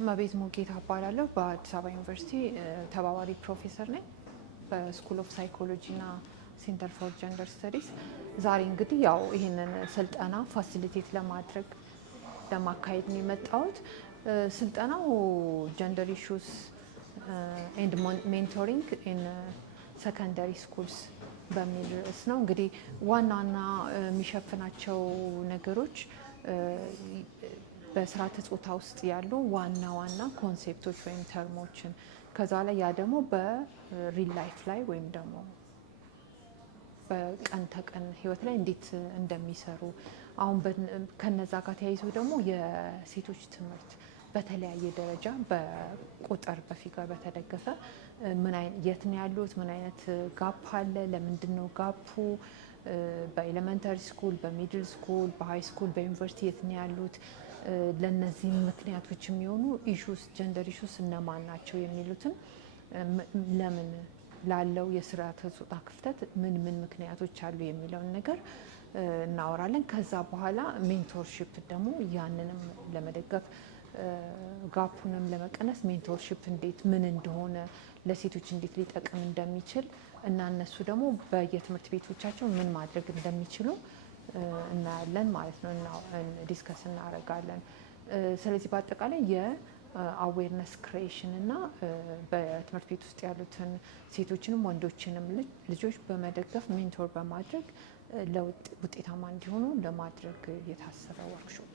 መቤት ሙልጌታ እባላለሁ። በአዲስ አበባ ዩኒቨርሲቲ ተባባሪ ፕሮፌሰር ነኝ በስኩል ኦፍ ሳይኮሎጂ እና ሴንተር ፎር ጀንደር ስተዲስ። ዛሬ እንግዲህ ያው ይህንን ስልጠና ፋሲሊቴት ለማድረግ ለማካሄድ ነው የመጣሁት። ስልጠናው ጀንደር ኢሹስ ኤንድ ሜንቶሪንግ ኢን ሰከንደሪ ስኩልስ በሚል ርዕስ ነው። እንግዲህ ዋናና የሚሸፍናቸው ነገሮች በስርዓተ ጾታ ውስጥ ያሉ ዋና ዋና ኮንሴፕቶች ወይም ተርሞችን ከዛ ላይ ያ ደግሞ በሪል ላይፍ ላይ ወይም ደግሞ በቀን ተቀን ህይወት ላይ እንዴት እንደሚሰሩ አሁን ከነዛ ጋር ተያይዞ ደግሞ የሴቶች ትምህርት በተለያየ ደረጃ በቁጥር በፊገር በተደገፈ የት ነው ያሉት፣ ምን አይነት ጋፕ አለ፣ ለምንድን ነው ጋፑ፣ በኤሌመንተሪ ስኩል፣ በሚድል ስኩል፣ በሃይ ስኩል፣ በዩኒቨርሲቲ የት ነው ያሉት፣ ለነዚህ ምክንያቶች የሚሆኑ ኢሹስ ጀንደር ኢሹስ እነማን ናቸው የሚሉትን ለምን ላለው የስርዓተ ጾታ ክፍተት ምን ምን ምክንያቶች አሉ የሚለውን ነገር እናወራለን። ከዛ በኋላ ሜንቶርሺፕ ደግሞ ያንንም ለመደገፍ ጋፑንም ለመቀነስ ሜንቶርሺፕ እንዴት ምን እንደሆነ ለሴቶች እንዴት ሊጠቅም እንደሚችል እና እነሱ ደግሞ በየትምህርት ቤቶቻቸው ምን ማድረግ እንደሚችሉ እናያለን ማለት ነው እና ዲስከስ እናደርጋለን። ስለዚህ በአጠቃላይ የአዌርነስ ክሬሽን እና በትምህርት ቤት ውስጥ ያሉትን ሴቶችንም ወንዶችንም ልጆች በመደገፍ ሜንቶር በማድረግ ለውጤታማ እንዲሆኑ ለማድረግ የታሰበ ወርክሾፕ